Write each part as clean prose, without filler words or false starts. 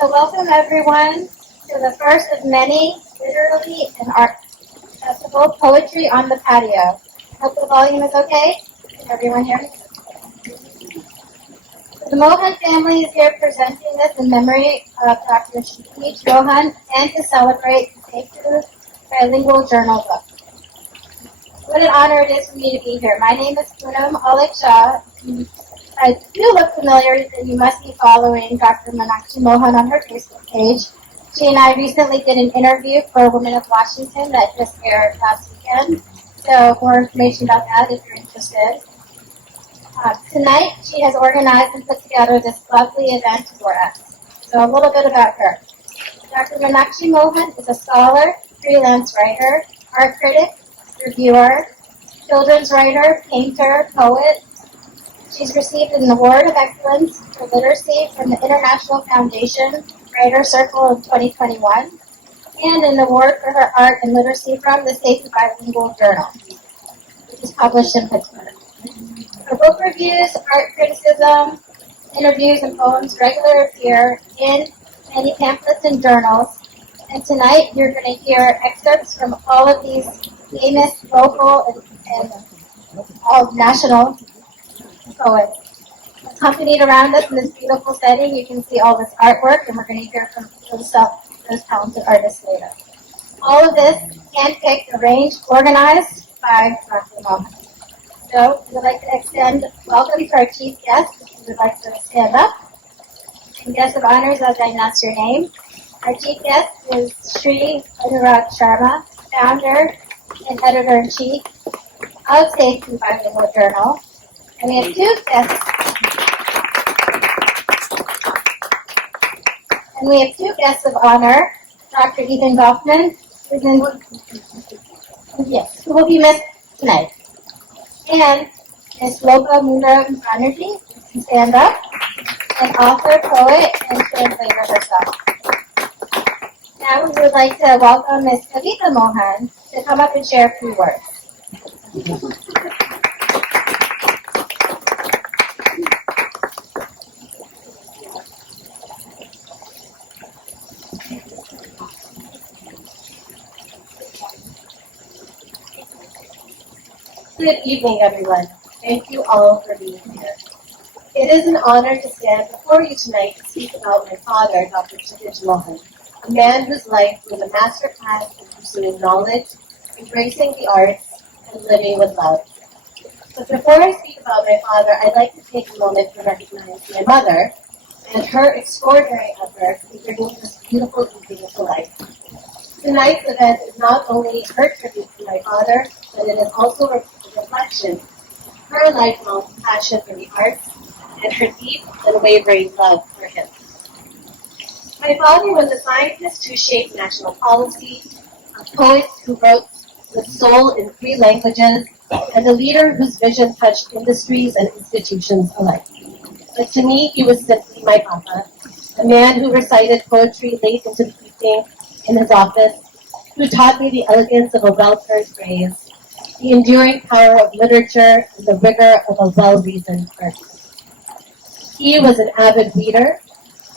So welcome everyone to the first of many literary and art festival, Poetry on the Patio. Hope the volume is okay. Can everyone hear me? The Mohan family is here presenting this in memory of Dr. H. Mohan and to celebrate the Sacred Bilingual Journal book. What an honor it is for me to be here. My name is Poonam Alik Shah. I do look familiar, then you must be following Dr. Meenakshi Mohan on her Facebook page. She and I recently did an interview for Women of Washington that just aired last weekend. So more information about that if you're interested. Tonight, she has organized and put together this lovely event for us. So a little bit about her. Dr. Meenakshi Mohan is a scholar, freelance writer, art critic, reviewer, children's writer, painter, poet. She's received an Award of Excellence for Literacy from the International Foundation Writer Circle in 2021, and an award for her art and literacy from the Sacred Bilingual Journal, which is published in Pittsburgh. Her book reviews, art criticism, interviews, and poems regularly appear in many pamphlets and journals. And tonight, you're going to hear excerpts from all of these famous local and all national poets. Accompanied around us in this beautiful setting, you can see all this artwork, and we're going to hear from those talented artists later. All of this handpicked, arranged, organized by Dr. Mohan. So we would like to extend welcome to our chief guest. If you would like to stand up. And guest of honors, as I announce your name. Our chief guest is Sri Anurag Sharma, founder and editor-in-chief of Sacred Bilingual Journal. And we have two guests of honor, Dr. Ethan Goffman, who will be missed tonight. And Ms. Loka Mundra Banerjee, can stand up, an author, poet, and translator herself. Now we would like to welcome Ms. Kavita Mohan to come up and share a few words. Good evening, everyone. Thank you all for being here. It is an honor to stand before you tonight to speak about my father, Dr. H. Mohan, a man whose life was a masterclass in pursuing knowledge, embracing the arts, and living with love. But before I speak about my father, I'd like to take a moment to recognize my mother and her extraordinary effort in bringing this beautiful evening to life. Tonight's event is not only her tribute to my father, but it is also a reflection of her lifelong passion for the arts and her deep, unwavering love for him. My father was a scientist who shaped national policy, a poet who wrote with soul in 3 languages, and a leader whose vision touched industries and institutions alike. But to me, he was simply my papa, a man who recited poetry late into the evening in his office, who taught me the elegance of a well-turned phrase, the enduring power of literature, and the rigor of a well-reasoned verse. He was an avid reader,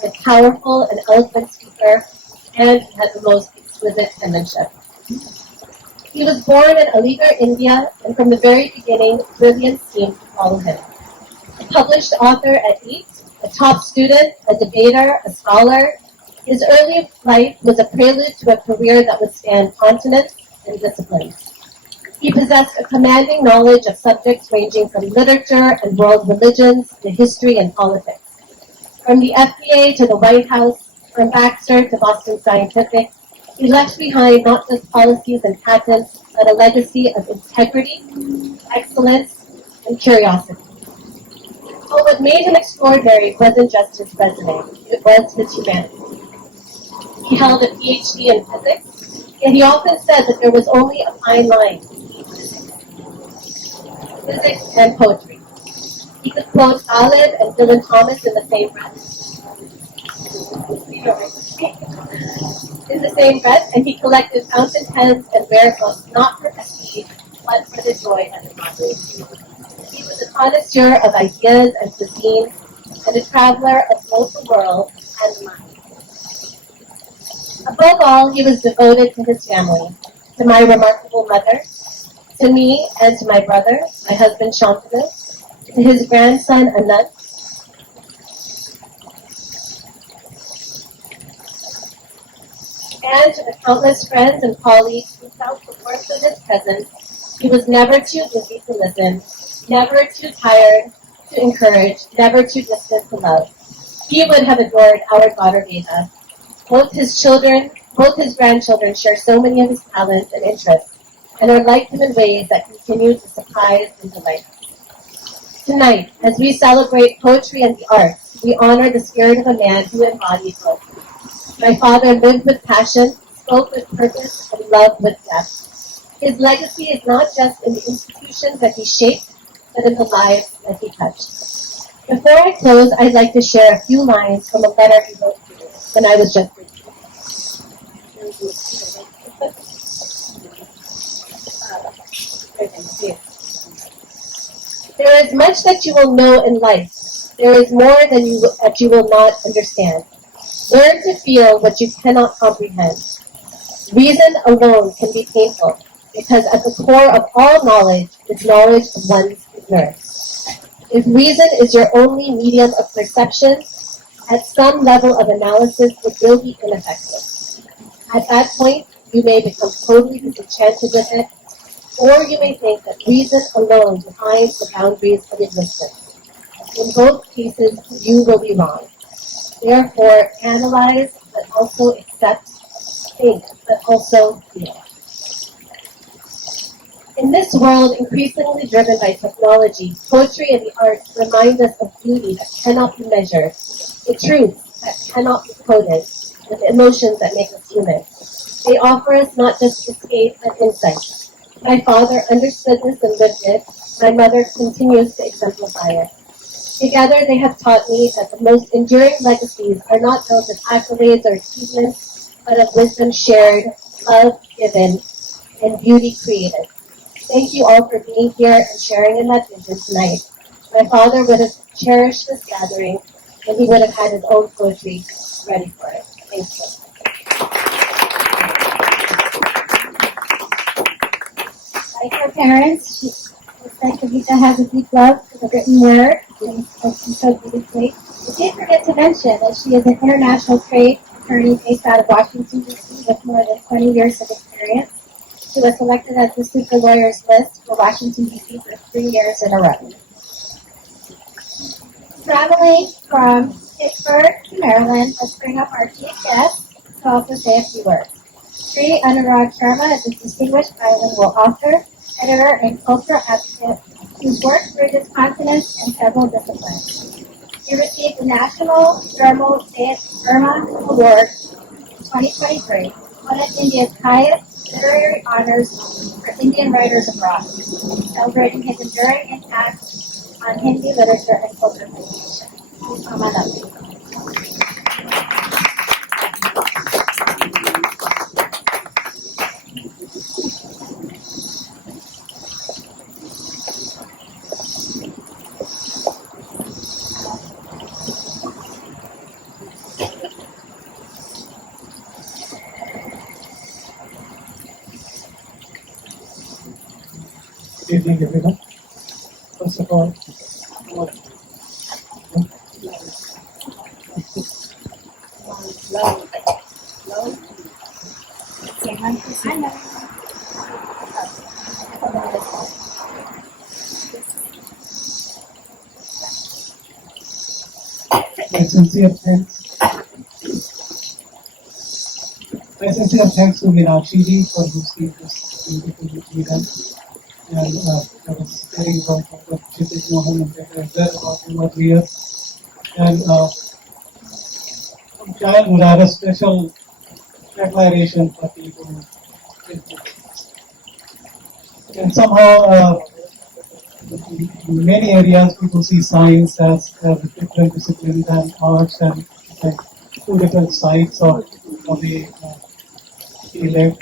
a powerful and eloquent speaker, and had the most exquisite penmanship. He was born in Aligarh, India, and from the very beginning, brilliance seemed to follow him. A published author at 8, a top student, a debater, a scholar, his early life was a prelude to a career that would span continents and disciplines. He possessed a commanding knowledge of subjects ranging from literature and world religions to history and politics. From the FDA to the White House, from Baxter to Boston Scientific, he left behind not just policies and patents, but a legacy of integrity, excellence, and curiosity. But what made him extraordinary wasn't just his resume, it was his humanity. He held a PhD in physics, yet he often said that there was only a fine line between physics and poetry. He could quote Khalid and Dylan Thomas in the same breath. And he collected fountain pens and rare books not for prestige, but for the joy and the knowledge. He was a connoisseur of ideas and cuisine, and a traveler of both the world and the mind. Above all, he was devoted to his family, to my remarkable mother, to me and to my brother, my husband Shantanu, to his grandson Anand, and to the countless friends and colleagues who felt the warmth of his presence. He was never too busy to listen, never too tired to encourage, never too distant to love. He would have adored our daughter Veda. Both his grandchildren share so many of his talents and interests, and are like him in ways that continue to surprise and delight. Tonight, as we celebrate poetry and the arts, we honor the spirit of a man who embodied both. My father lived with passion, spoke with purpose, and loved with depth. His legacy is not just in the institutions that he shaped, but in the lives that he touched. Before I close, I'd like to share a few lines from a letter he wrote to me when I was just 15. There is much that you will know in life. There is more that you will not understand. Learn to feel what you cannot comprehend. Reason alone can be painful, because at the core of all knowledge is knowledge of one's ignorance. If reason is your only medium of perception, at some level of analysis it will be ineffective. At that point, you may become totally disenchanted with it, or you may think that reason alone defines the boundaries of existence. In both cases, you will be wrong. Therefore, analyze, but also accept, think, but also feel. In this world increasingly driven by technology, poetry and the arts remind us of beauty that cannot be measured, the truths that cannot be coded, and the emotions that make us human. They offer us not just escape, but insight. My father understood this and lived it. My mother continues to exemplify it. Together, they have taught me that the most enduring legacies are not those of accolades or achievements, but of wisdom shared, love given, and beauty created. Thank you all for being here and sharing in that vision tonight. My father would have cherished this gathering, and he would have had his own poetry ready for it. Thank you. Like her parents, looks like Kavita has a deep love for the written word, and spoken so beautifully. I did forget to mention that she is an international trade attorney based out of Washington, D.C. with more than 20 years of experience. She was selected as the Super Lawyers list for Washington, D.C. for 3 years in a row. Traveling from Pittsburgh to Maryland, let's bring up our chief guest to also say a few words. Sri Anurag Sharma is a distinguished bilingual author, editor, and cultural advocate whose work bridges continents and several disciplines. He received the National Journal Burma Award in 2023, one of India's highest literary honors for Indian writers abroad, celebrating his enduring impact on Hindi literature and culture communication. Please come on up. Good evening, everyone. First of all, my sincere thanks. My sincere thanks to Meenakshi ji for hosting this beautiful event. And I was hearing about Dr. Kshitij Mohan and that I read about him earlier. And from childhood, I have a special admiration for people who think. And somehow, in many areas, people see science as a different discipline than arts, and like two different sides of the elect.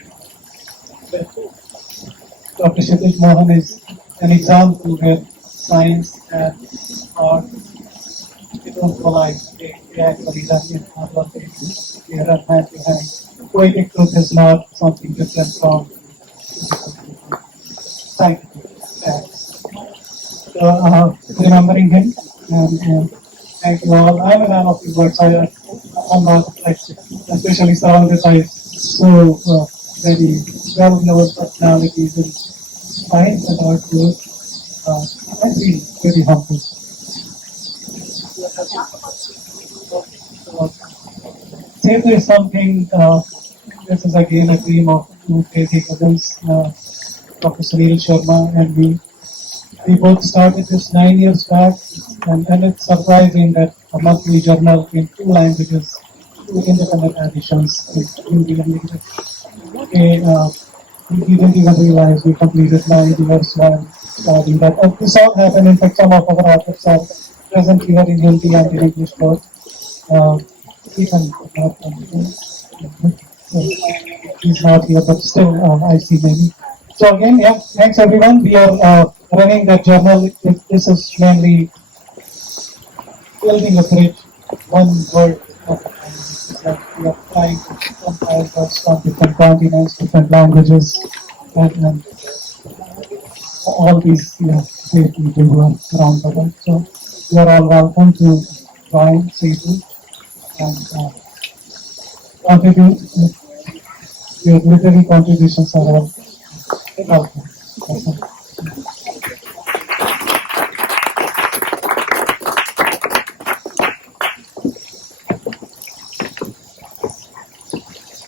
Dr. Kshitij Mohan is an example where science and art they don't collide. They actually run in parallel. They run hand in hand. poetic truth is not something different from scientific facts. So, remembering him, and thank you all. I'm a man of the words. I'm not like, especially surrounded by so very well-known personalities in science and art group. I feel very humble. Setu is something, this is again a dream of two crazy cousins, Dr. Sunil Sharma and me. We both started this 9 years back, and it's surprising that a monthly journal in two languages, two independent editions in Hindi and English. We didn't even realize we completed 9 years while studying that. And this all happened, in fact, some of our authors are present here in Hindi and in English both. Even not he's not here, but still I see many. So again, yeah, thanks everyone. We are running that journal. This is mainly building a bridge, one word at a time. It's like we are trying to compile words from different continents, different languages, and all these great people who are around the world. So you are all welcome to join Setu and contribute. Your literary contributions are all welcome.